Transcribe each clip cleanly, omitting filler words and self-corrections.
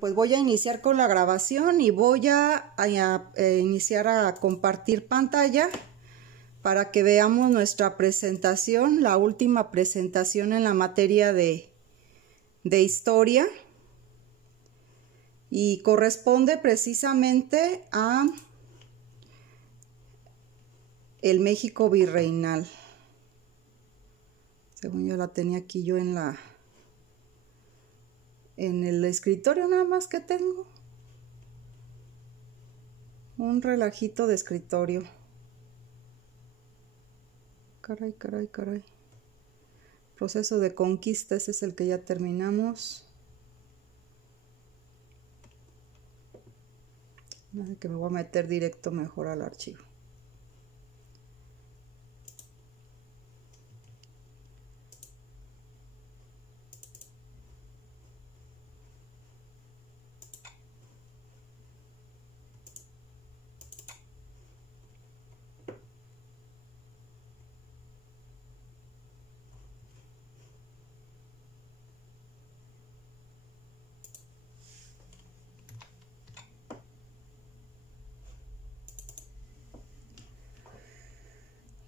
Pues voy a iniciar con la grabación y voy a iniciar a compartir pantalla para que veamos nuestra presentación, la última presentación en la materia de historia, y corresponde precisamente a el México virreinal. Según yo la tenía aquí yo en el escritorio, nada más que tengo un relajito de escritorio. Caray. Proceso de conquista, ese es el que ya terminamos. Nada, que me voy a meter directo mejor al archivo.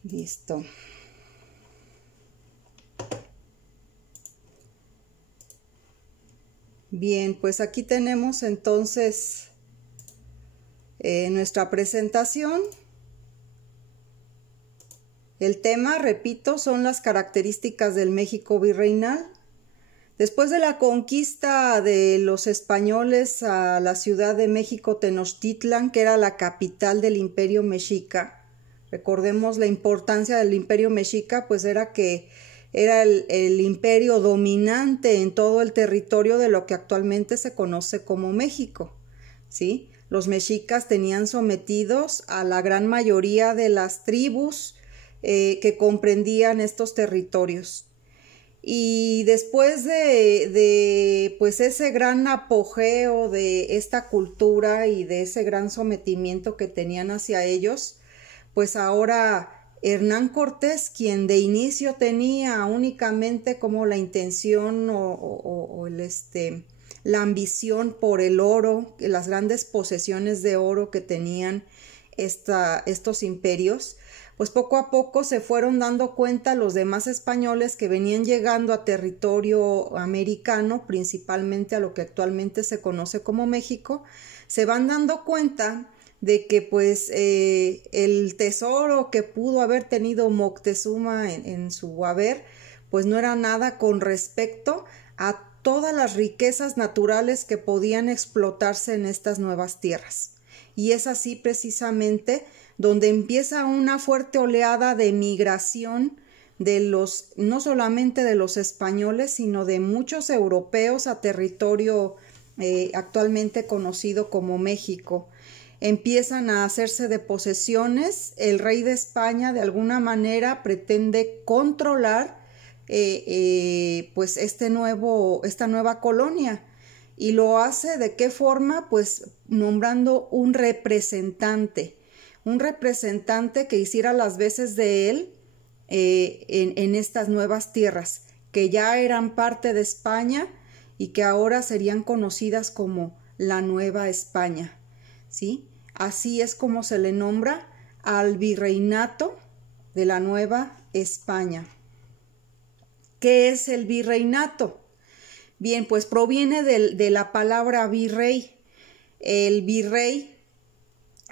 Listo. Bien, pues aquí tenemos entonces nuestra presentación. El tema, repito, son las características del México virreinal. Después de la conquista de los españoles a la ciudad de México Tenochtitlan, que era la capital del Imperio Mexica, recordemos la importancia del Imperio Mexica, pues era que era el imperio dominante en todo el territorio de lo que actualmente se conoce como México, ¿sí? Los mexicas tenían sometidos a la gran mayoría de las tribus que comprendían estos territorios. Y después de pues ese gran apogeo de esta cultura y de ese gran sometimiento que tenían hacia ellos, pues ahora Hernán Cortés, quien de inicio tenía únicamente como la intención la ambición por el oro, las grandes posesiones de oro que tenían estos imperios, pues poco a poco se fueron dando cuenta los demás españoles que venían llegando a territorio americano, principalmente a lo que actualmente se conoce como México, se van dando cuenta de que pues el tesoro que pudo haber tenido Moctezuma en su haber, pues no era nada con respecto a todas las riquezas naturales que podían explotarse en estas nuevas tierras. Y es así precisamente donde empieza una fuerte oleada de migración no solamente de los españoles, sino de muchos europeos a territorio actualmente conocido como México. Empiezan a hacerse de posesiones. El rey de España de alguna manera pretende controlar pues esta nueva colonia, y lo hace ¿de qué forma? Pues nombrando un representante que hiciera las veces de él en estas nuevas tierras que ya eran parte de España y que ahora serían conocidas como la Nueva España, ¿sí? Así es como se le nombra al virreinato de la Nueva España. ¿Qué es el virreinato? Bien, pues proviene de la palabra virrey. El virrey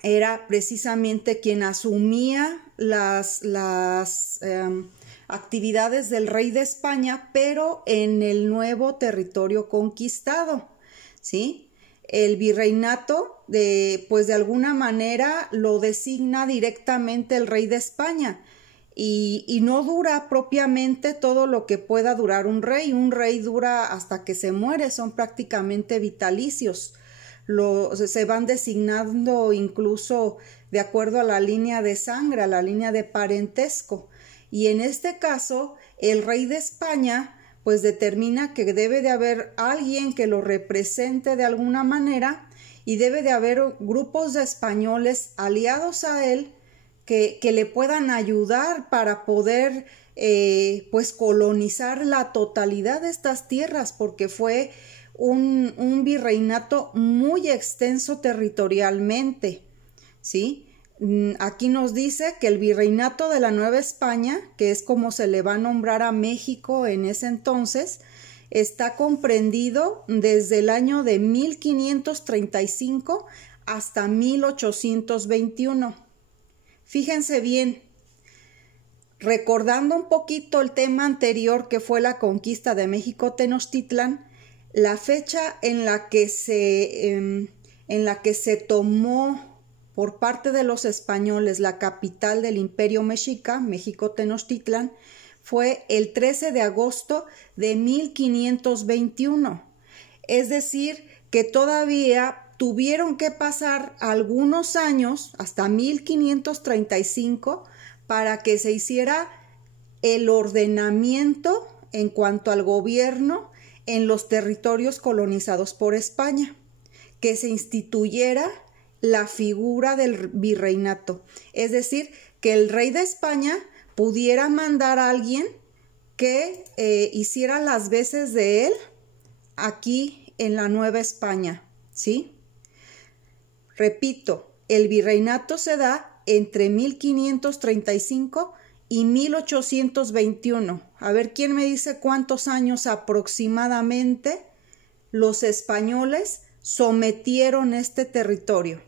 era precisamente quien asumía las actividades del rey de España, pero en el nuevo territorio conquistado, ¿sí? El virreinato, pues de alguna manera lo designa directamente el rey de España, y no dura propiamente todo lo que pueda durar un rey. Un rey dura hasta que se muere, son prácticamente vitalicios. Se van designando incluso de acuerdo a la línea de sangre, a la línea de parentesco. Y en este caso, el rey de España pues determina que debe de haber alguien que lo represente de alguna manera, y debe de haber grupos de españoles aliados a él que le puedan ayudar para poder pues colonizar la totalidad de estas tierras, porque fue un virreinato muy extenso territorialmente, ¿sí? Aquí nos dice que el virreinato de la Nueva España, que es como se le va a nombrar a México en ese entonces, está comprendido desde el año de 1535 hasta 1821. Fíjense bien, recordando un poquito el tema anterior que fue la conquista de México Tenochtitlan, la fecha en la que se tomó por parte de los españoles la capital del Imperio Mexica, México Tenochtitlan, fue el 13 de agosto de 1521. Es decir, que todavía tuvieron que pasar algunos años, hasta 1535, para que se hiciera el ordenamiento en cuanto al gobierno en los territorios colonizados por España, que se instituyera la figura del virreinato, es decir, que el rey de España pudiera mandar a alguien que hiciera las veces de él aquí en la Nueva España, ¿sí? Repito, el virreinato se da entre 1535 y 1821. A ver, ¿quién me dice cuántos años aproximadamente los españoles sometieron este territorio?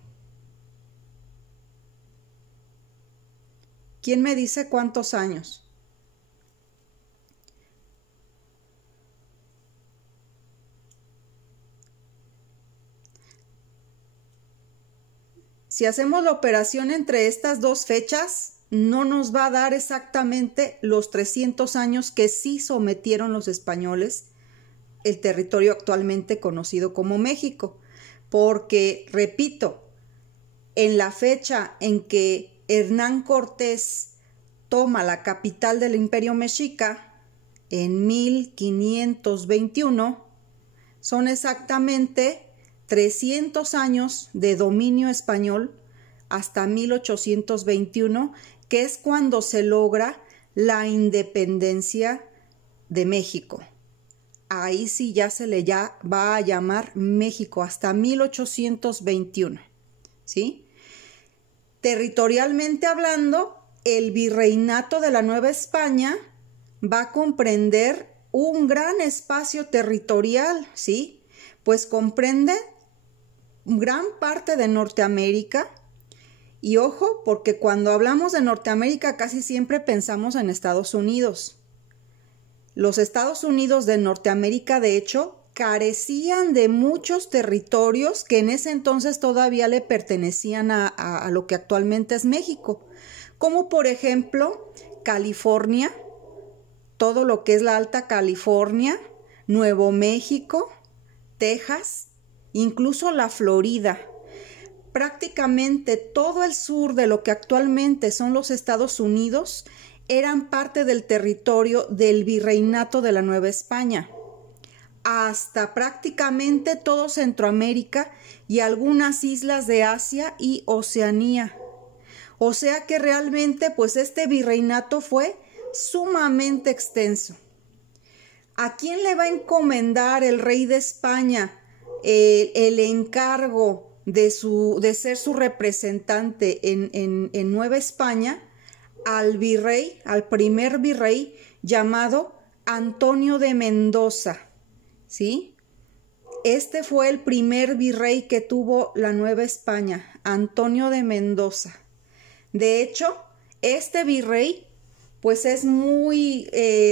¿Quién me dice cuántos años? Si hacemos la operación entre estas dos fechas, no nos va a dar exactamente los 300 años que sí sometieron los españoles el territorio actualmente conocido como México. Porque, repito, en la fecha en que Hernán Cortés toma la capital del Imperio Mexica, en 1521, son exactamente 300 años de dominio español hasta 1821, que es cuando se logra la independencia de México. Ahí sí ya se le va a llamar México hasta 1821, ¿sí? Territorialmente hablando, el virreinato de la Nueva España va a comprender un gran espacio territorial, ¿sí? Pues comprende gran parte de Norteamérica. Y ojo, porque cuando hablamos de Norteamérica casi siempre pensamos en Estados Unidos. Los Estados Unidos de Norteamérica, de hecho, carecían de muchos territorios que en ese entonces todavía le pertenecían a lo que actualmente es México, como por ejemplo California, todo lo que es la Alta California, Nuevo México, Texas, incluso la Florida. Prácticamente todo el sur de lo que actualmente son los Estados Unidos eran parte del territorio del virreinato de la Nueva España, hasta prácticamente todo Centroamérica y algunas islas de Asia y Oceanía. O sea que realmente pues este virreinato fue sumamente extenso. ¿A quién le va a encomendar el rey de España el encargo de ser su representante en Nueva España? Al virrey, al primer virrey llamado Antonio de Mendoza, ¿sí? Este fue el primer virrey que tuvo la Nueva España, Antonio de Mendoza. De hecho, este virrey pues es muy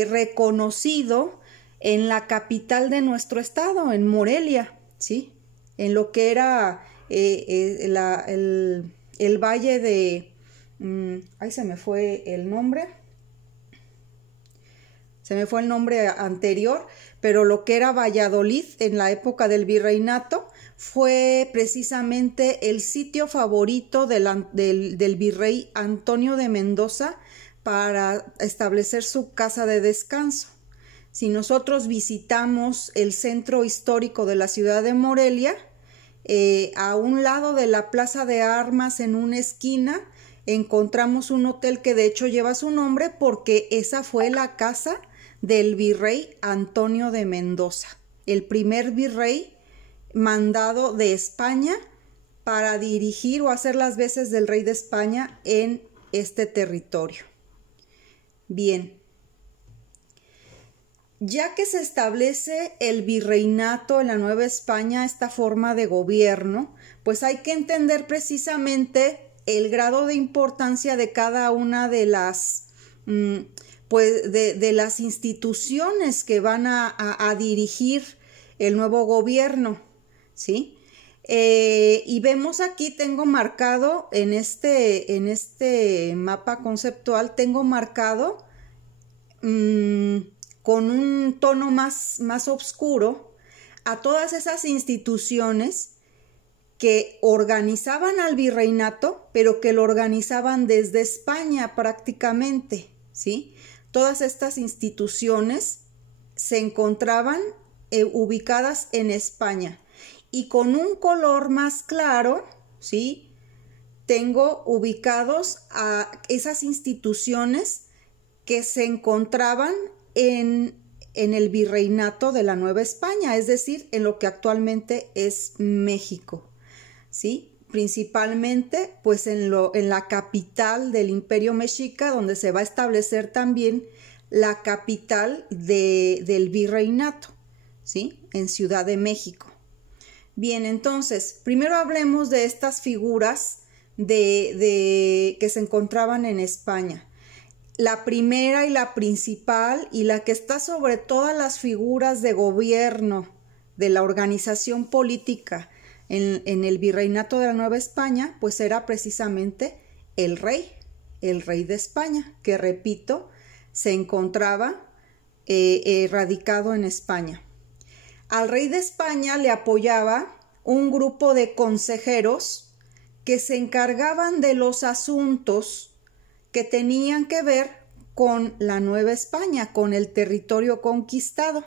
reconocido en la capital de nuestro estado, en Morelia, ¿sí? En lo que era el valle de... ahí se me fue el nombre. Se me fue el nombre anterior, pero lo que era Valladolid en la época del virreinato fue precisamente el sitio favorito del virrey Antonio de Mendoza para establecer su casa de descanso. Si nosotros visitamos el centro histórico de la ciudad de Morelia, a un lado de la Plaza de Armas, en una esquina, encontramos un hotel que de hecho lleva su nombre porque esa fue la casa del virrey Antonio de Mendoza, el primer virrey mandado de España para dirigir o hacer las veces del rey de España en este territorio. Bien, ya que se establece el virreinato en la Nueva España, esta forma de gobierno, pues hay que entender precisamente el grado de importancia de cada una de las, de las instituciones que van a dirigir el nuevo gobierno, ¿sí? Y vemos aquí, tengo marcado en este mapa conceptual, tengo marcado con un tono más oscuro a todas esas instituciones que organizaban al virreinato, pero que lo organizaban desde España prácticamente, ¿sí? Todas estas instituciones se encontraban ubicadas en España. Y con un color más claro, ¿sí? Tengo ubicados a esas instituciones que se encontraban en el virreinato de la Nueva España, es decir, en lo que actualmente es México, ¿sí? Principalmente, pues en la capital del Imperio Mexica, donde se va a establecer también la capital del virreinato, ¿sí? En Ciudad de México. Bien, entonces, primero hablemos de estas figuras que se encontraban en España. La primera y la principal y la que está sobre todas las figuras de gobierno de la organización política en el virreinato de la Nueva España, pues era precisamente el rey de España, que repito, se encontraba radicado en España. Al rey de España le apoyaba un grupo de consejeros que se encargaban de los asuntos que tenían que ver con la Nueva España, con el territorio conquistado.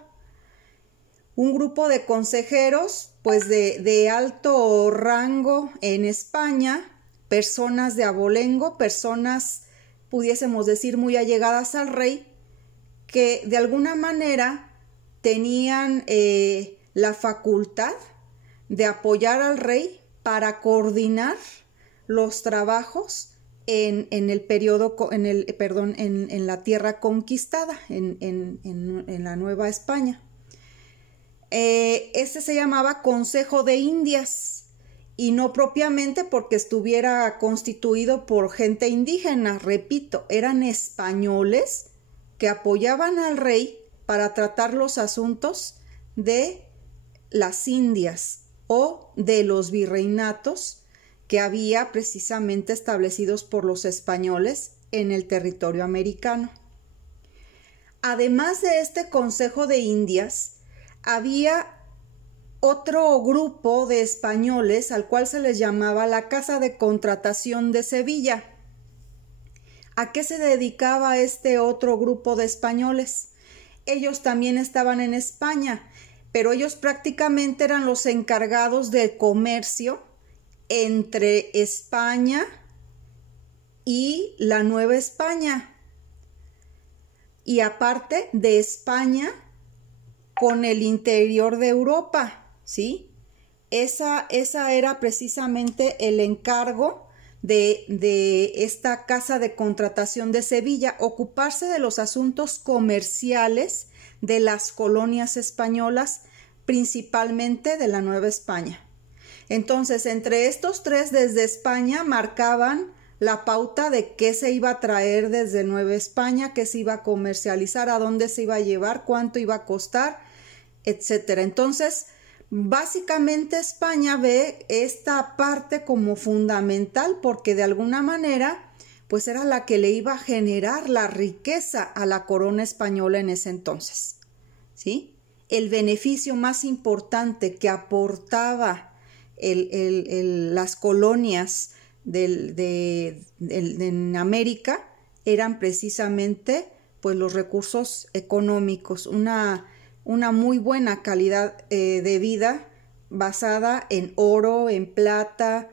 Un grupo de consejeros, pues de alto rango en España, personas de abolengo, personas, pudiésemos decir, muy allegadas al rey, que de alguna manera tenían la facultad de apoyar al rey para coordinar los trabajos en la tierra conquistada, en la Nueva España. Este se llamaba Consejo de Indias, y no propiamente porque estuviera constituido por gente indígena, repito, eran españoles que apoyaban al rey para tratar los asuntos de las Indias o de los virreinatos que había precisamente establecidos por los españoles en el territorio americano. Además de este Consejo de Indias, había otro grupo de españoles al cual se les llamaba la Casa de Contratación de Sevilla. ¿A qué se dedicaba este otro grupo de españoles? Ellos también estaban en España, pero ellos prácticamente eran los encargados del comercio entre España y la Nueva España. Y aparte de España con el interior de Europa, ¿sí? Esa era precisamente el encargo de esta Casa de Contratación de Sevilla, ocuparse de los asuntos comerciales de las colonias españolas, principalmente de la Nueva España. Entonces, entre estos tres desde España marcaban la pauta de qué se iba a traer desde Nueva España, qué se iba a comercializar, a dónde se iba a llevar, cuánto iba a costar, etcétera. Entonces, básicamente España ve esta parte como fundamental porque de alguna manera pues era la que le iba a generar la riqueza a la corona española en ese entonces, ¿sí? El beneficio más importante que aportaba las colonias en América eran precisamente pues los recursos económicos, una muy buena calidad de vida basada en oro, en plata,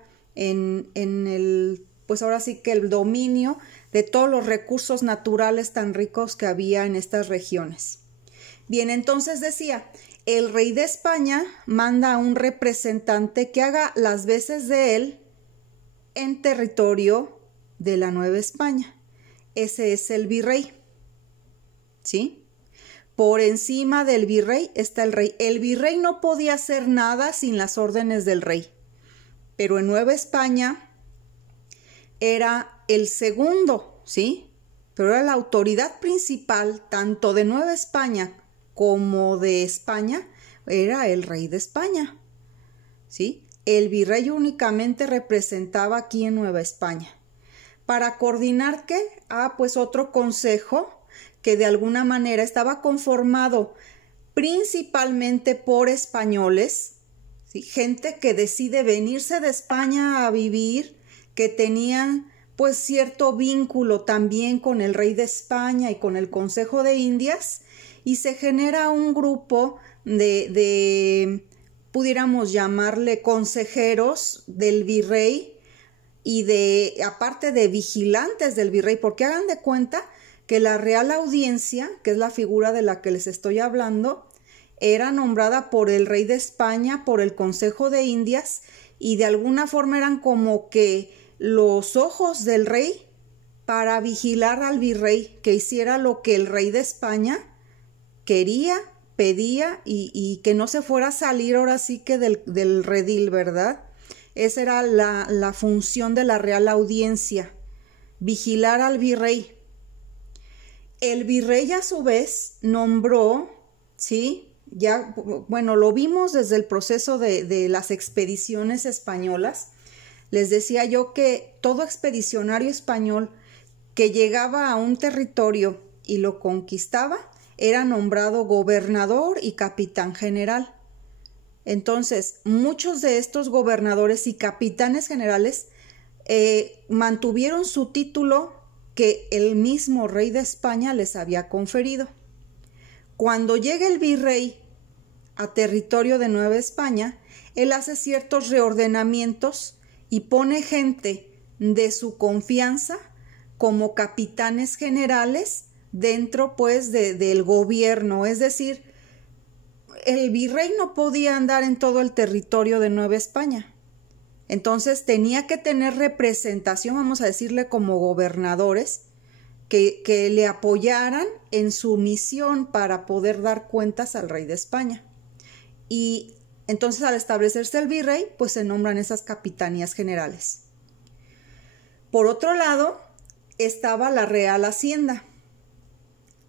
pues ahora sí que el dominio de todos los recursos naturales tan ricos que había en estas regiones. Bien, entonces decía, el rey de España manda a un representante que haga las veces de él en territorio de la Nueva España. Ese es el virrey, ¿sí? Por encima del virrey está el rey. El virrey no podía hacer nada sin las órdenes del rey, pero en Nueva España era el segundo, ¿sí? Pero era la autoridad principal tanto de Nueva España como de España, era el rey de España, ¿sí? El virrey únicamente representaba aquí en Nueva España. Para coordinar, ¿qué? Pues otro consejo que de alguna manera estaba conformado principalmente por españoles, ¿sí? Gente que decide venirse de España a vivir, que tenían pues cierto vínculo también con el rey de España y con el Consejo de Indias, y se genera un grupo de pudiéramos llamarle consejeros del virrey y aparte de vigilantes del virrey, porque hagan de cuenta que la Real Audiencia, que es la figura de la que les estoy hablando, era nombrada por el rey de España, por el Consejo de Indias, y de alguna forma eran como que los ojos del rey para vigilar al virrey, que hiciera lo que el rey de España quería, pedía y que no se fuera a salir ahora sí que del redil, ¿verdad? Esa era la función de la Real Audiencia, vigilar al virrey. El virrey a su vez nombró, ¿sí? Ya, bueno, lo vimos desde el proceso de las expediciones españolas. Les decía yo que todo expedicionario español que llegaba a un territorio y lo conquistaba era nombrado gobernador y capitán general. Entonces, muchos de estos gobernadores y capitanes generales mantuvieron su título que el mismo rey de España les había conferido. Cuando llega el virrey a territorio de Nueva España, él hace ciertos reordenamientos y pone gente de su confianza como capitanes generales dentro pues del gobierno. Es decir, el virrey no podía andar en todo el territorio de Nueva España. Entonces tenía que tener representación, vamos a decirle como gobernadores, que le apoyaran en su misión para poder dar cuentas al rey de España. Y entonces al establecerse el virrey, pues se nombran esas capitanías generales. Por otro lado, estaba la Real Hacienda.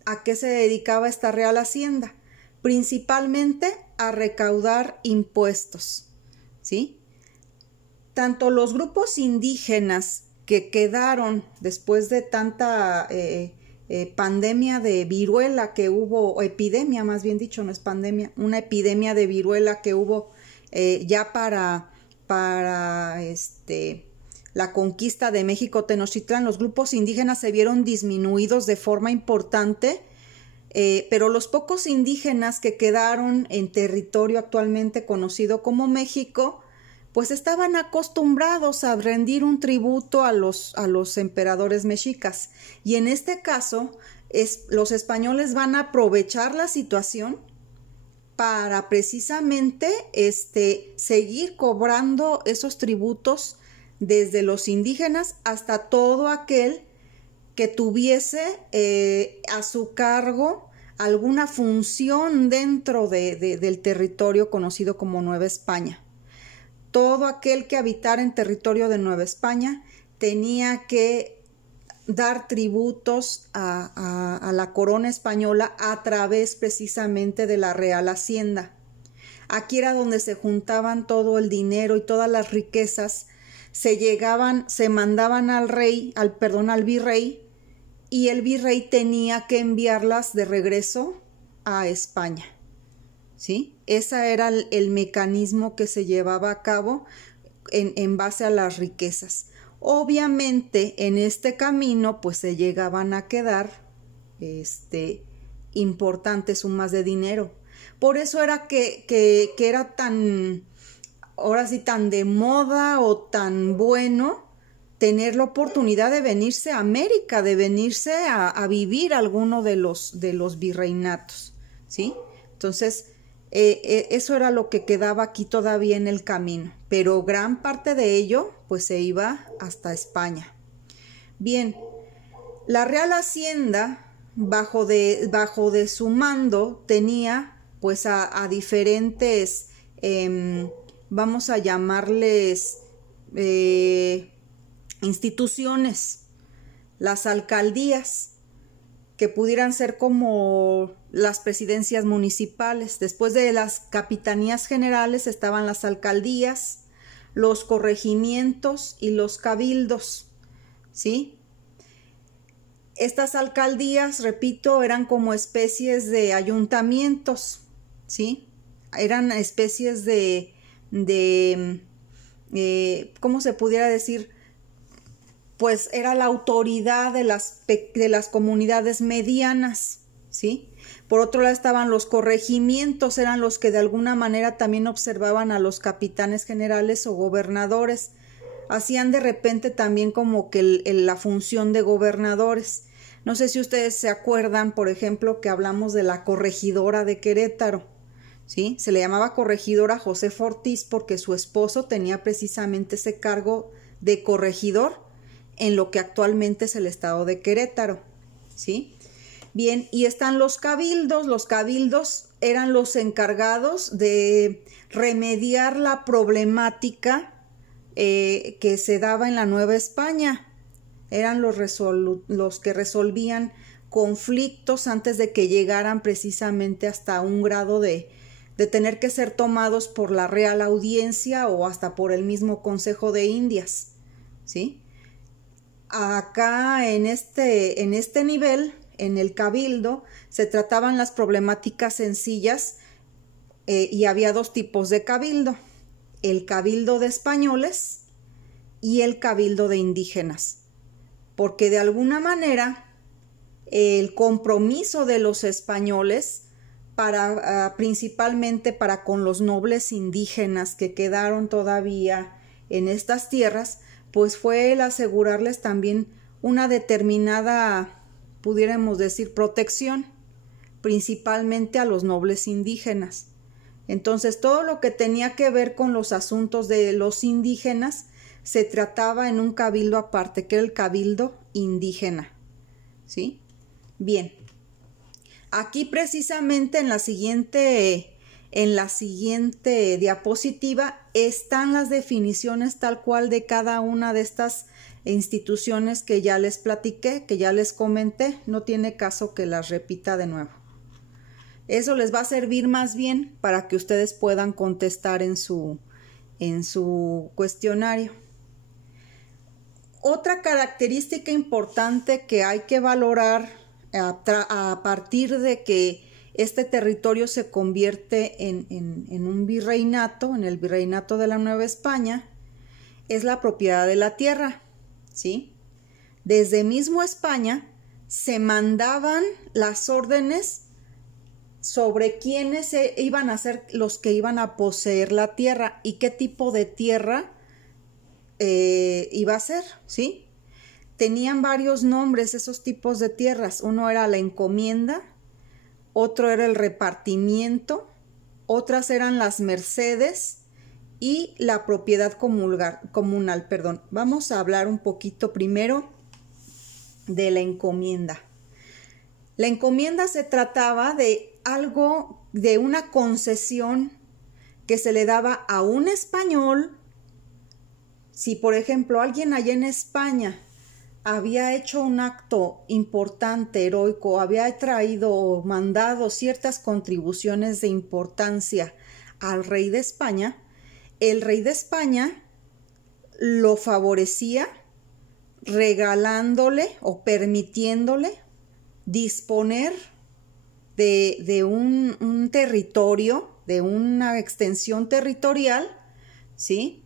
¿A qué se dedicaba esta Real Hacienda? Principalmente a recaudar impuestos, ¿sí? Tanto los grupos indígenas que quedaron después de tanta pandemia de viruela que hubo, o epidemia más bien dicho, no es pandemia, una epidemia de viruela que hubo ya para la conquista de México Tenochtitlán, los grupos indígenas se vieron disminuidos de forma importante, pero los pocos indígenas que quedaron en territorio actualmente conocido como México, pues estaban acostumbrados a rendir un tributo a los emperadores mexicas. Y en este caso, los españoles van a aprovechar la situación para precisamente seguir cobrando esos tributos desde los indígenas hasta todo aquel que tuviese a su cargo alguna función dentro del territorio conocido como Nueva España. Todo aquel que habitara en territorio de Nueva España tenía que dar tributos a la corona española a través precisamente de la Real Hacienda. Aquí era donde se juntaban todo el dinero y todas las riquezas, se mandaban al virrey, y el virrey tenía que enviarlas de regreso a España. ¿Sí? Ese era el mecanismo que se llevaba a cabo en base a las riquezas. Obviamente, en este camino, pues se llegaban a quedar importantes sumas de dinero. Por eso era que era tan, ahora sí, tan de moda o tan bueno tener la oportunidad de venirse a América, de venirse a vivir alguno de los virreinatos, ¿sí? Entonces, Eso era lo que quedaba aquí todavía en el camino, pero gran parte de ello pues se iba hasta España. Bien, la Real Hacienda bajo de su mando tenía pues a diferentes, vamos a llamarles instituciones, las alcaldías, que pudieran ser como las presidencias municipales. Después de las capitanías generales estaban las alcaldías, los corregimientos y los cabildos, ¿sí? Estas alcaldías, repito, eran como especies de ayuntamientos, ¿sí? Eran especies ¿cómo se pudiera decir? Pues era la autoridad de las comunidades medianas, ¿sí? Por otro lado estaban los corregimientos, eran los que de alguna manera también observaban a los capitanes generales o gobernadores. Hacían de repente también como que la función de gobernadores. No sé si ustedes se acuerdan, por ejemplo, que hablamos de la corregidora de Querétaro, ¿sí? Se le llamaba corregidora Josefa Ortiz porque su esposo tenía precisamente ese cargo de corregidor en lo que actualmente es el estado de Querétaro, ¿sí? Bien, y están los cabildos. Los cabildos eran los encargados de remediar la problemática que se daba en la Nueva España. Eran los que resolvían conflictos antes de que llegaran precisamente hasta un grado de tener que ser tomados por la Real Audiencia o hasta por el mismo Consejo de Indias, ¿sí? Acá en este nivel, en el cabildo, se trataban las problemáticas sencillas y había dos tipos de cabildo: el cabildo de españoles y el cabildo de indígenas, porque de alguna manera el compromiso de los españoles principalmente para con los nobles indígenas que quedaron todavía en estas tierras, pues fue el asegurarles también una determinada, pudiéramos decir, protección, principalmente a los nobles indígenas. Entonces, todo lo que tenía que ver con los asuntos de los indígenas se trataba en un cabildo aparte, que era el cabildo indígena, ¿sí? Bien, aquí precisamente en la siguiente diapositiva están las definiciones tal cual de cada una de estas instituciones que ya les platiqué, que ya les comenté. No tiene caso que las repita de nuevo. Eso les va a servir más bien para que ustedes puedan contestar en su cuestionario. Otra característica importante que hay que valorar a partir de que este territorio se convierte en un virreinato, en el virreinato de la Nueva España, es la propiedad de la tierra, ¿sí? Desde mismo España se mandaban las órdenes sobre quiénes iban a ser los que iban a poseer la tierra y qué tipo de tierra iba a ser, ¿sí? Tenían varios nombres esos tipos de tierras. Uno era la encomienda, otro era el repartimiento, otras eran las mercedes y la propiedad comunal. Vamos a hablar un poquito primero de la encomienda. La encomienda se trataba de de una concesión que se le daba a un español. Si, por ejemplo, alguien allá en España había hecho un acto importante, heroico, había traído o mandado ciertas contribuciones de importancia al rey de España, el rey de España lo favorecía regalándole o permitiéndole disponer de un territorio, de una extensión territorial, ¿sí?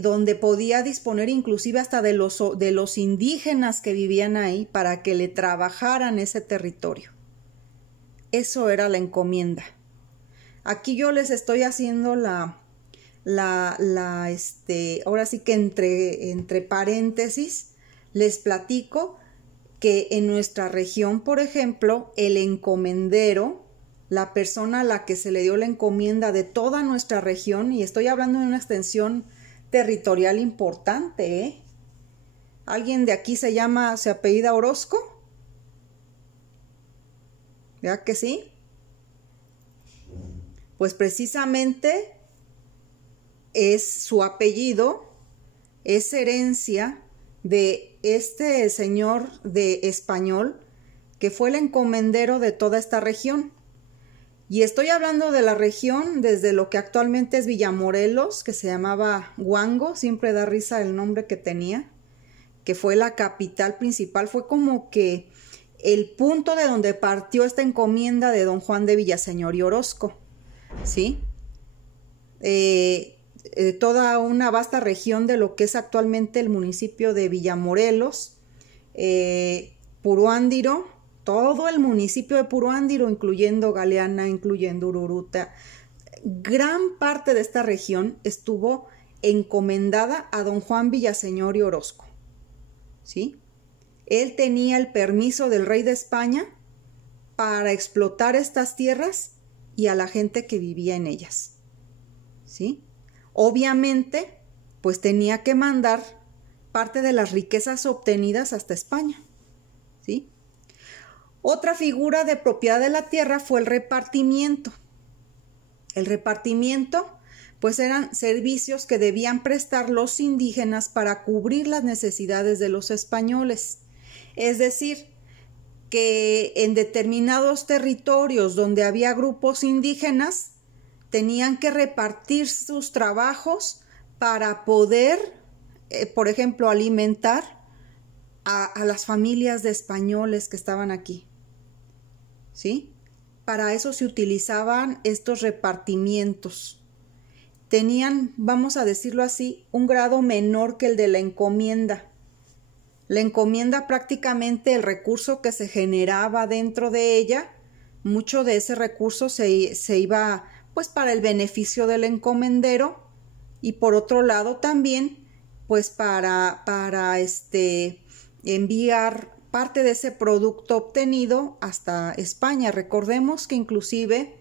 Donde podía disponer inclusive hasta de los indígenas que vivían ahí para que le trabajaran ese territorio. Eso era la encomienda. Aquí yo les estoy haciendo ahora sí que entre paréntesis les platico que en nuestra región, por ejemplo, el encomendero la persona a la que se le dio la encomienda de toda nuestra región, y estoy hablando de una extensión territorial importante, ¿eh? ¿Alguien de aquí se apellida Orozco? ¿Verdad que sí? Pues precisamente es su apellido, es herencia de este señor de español que fue el encomendero de toda esta región. Y estoy hablando de la región desde lo que actualmente es Villamorelos, que se llamaba Huango, siempre da risa el nombre que tenía, que fue la capital principal, fue como que el punto de donde partió esta encomienda de don Juan de Villaseñor y Orozco, ¿sí? Toda una vasta región de lo que es actualmente el municipio de Villamorelos, Puruándiro, todo el municipio de Puruándiro, incluyendo Galeana, incluyendo Ururuta, gran parte de esta región estuvo encomendada a don Juan Villaseñor y Orozco, ¿sí? Él tenía el permiso del rey de España para explotar estas tierras y a la gente que vivía en ellas, ¿sí? Obviamente, pues tenía que mandar parte de las riquezas obtenidas hasta España, ¿sí? Otra figura de propiedad de la tierra fue el repartimiento. El repartimiento, pues eran servicios que debían prestar los indígenas para cubrir las necesidades de los españoles. Es decir, que en determinados territorios donde había grupos indígenas, tenían que repartir sus trabajos para poder, por ejemplo, alimentar a las familias de españoles que estaban aquí, ¿sí? Para eso se utilizaban estos repartimientos. Tenían, vamos a decirlo así, un grado menor que el de la encomienda. La encomienda, prácticamente el recurso que se generaba dentro de ella, mucho de ese recurso se iba pues para el beneficio del encomendero, y por otro lado también pues para enviar parte de ese producto obtenido hasta España. Recordemos que inclusive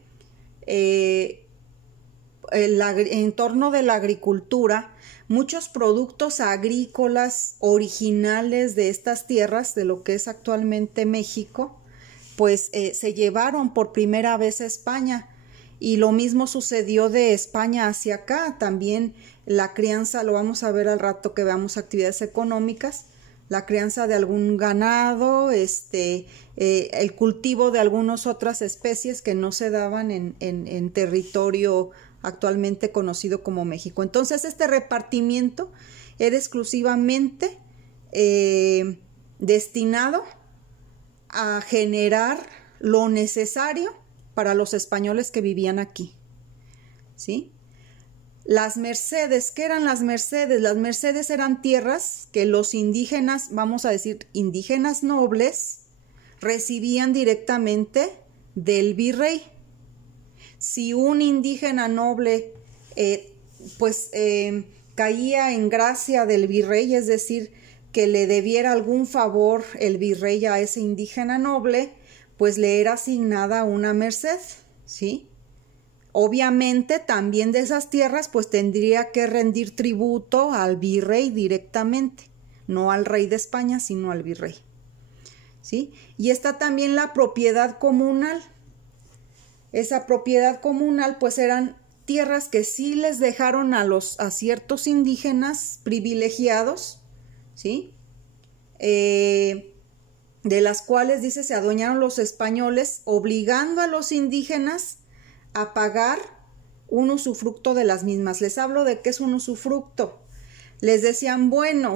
en torno de la agricultura, muchos productos agrícolas originales de estas tierras, de lo que es actualmente México, pues se llevaron por primera vez a España. Y lo mismo sucedió de España hacia acá. También la crianza, lo vamos a ver al rato que veamos actividades económicas, la crianza de algún ganado, el cultivo de algunas otras especies que no se daban en territorio actualmente conocido como México. Entonces, este repartimiento era exclusivamente destinado a generar lo necesario para los españoles que vivían aquí, ¿sí? Las mercedes, ¿qué eran las mercedes? Las mercedes eran tierras que los indígenas, vamos a decir indígenas nobles, recibían directamente del virrey. Si un indígena noble caía en gracia del virrey, es decir, que le debiera algún favor el virrey a ese indígena noble, pues le era asignada una merced, ¿sí? Obviamente también de esas tierras pues tendría que rendir tributo al virrey directamente, no al rey de España, sino al virrey, ¿sí? Y está también la propiedad comunal. Esa propiedad comunal pues eran tierras que sí les dejaron a ciertos indígenas privilegiados, ¿sí? De las cuales, dice, se adueñaron los españoles, obligando a los indígenas a pagar un usufructo de las mismas. Les hablo de qué es un usufructo. Les decían, bueno,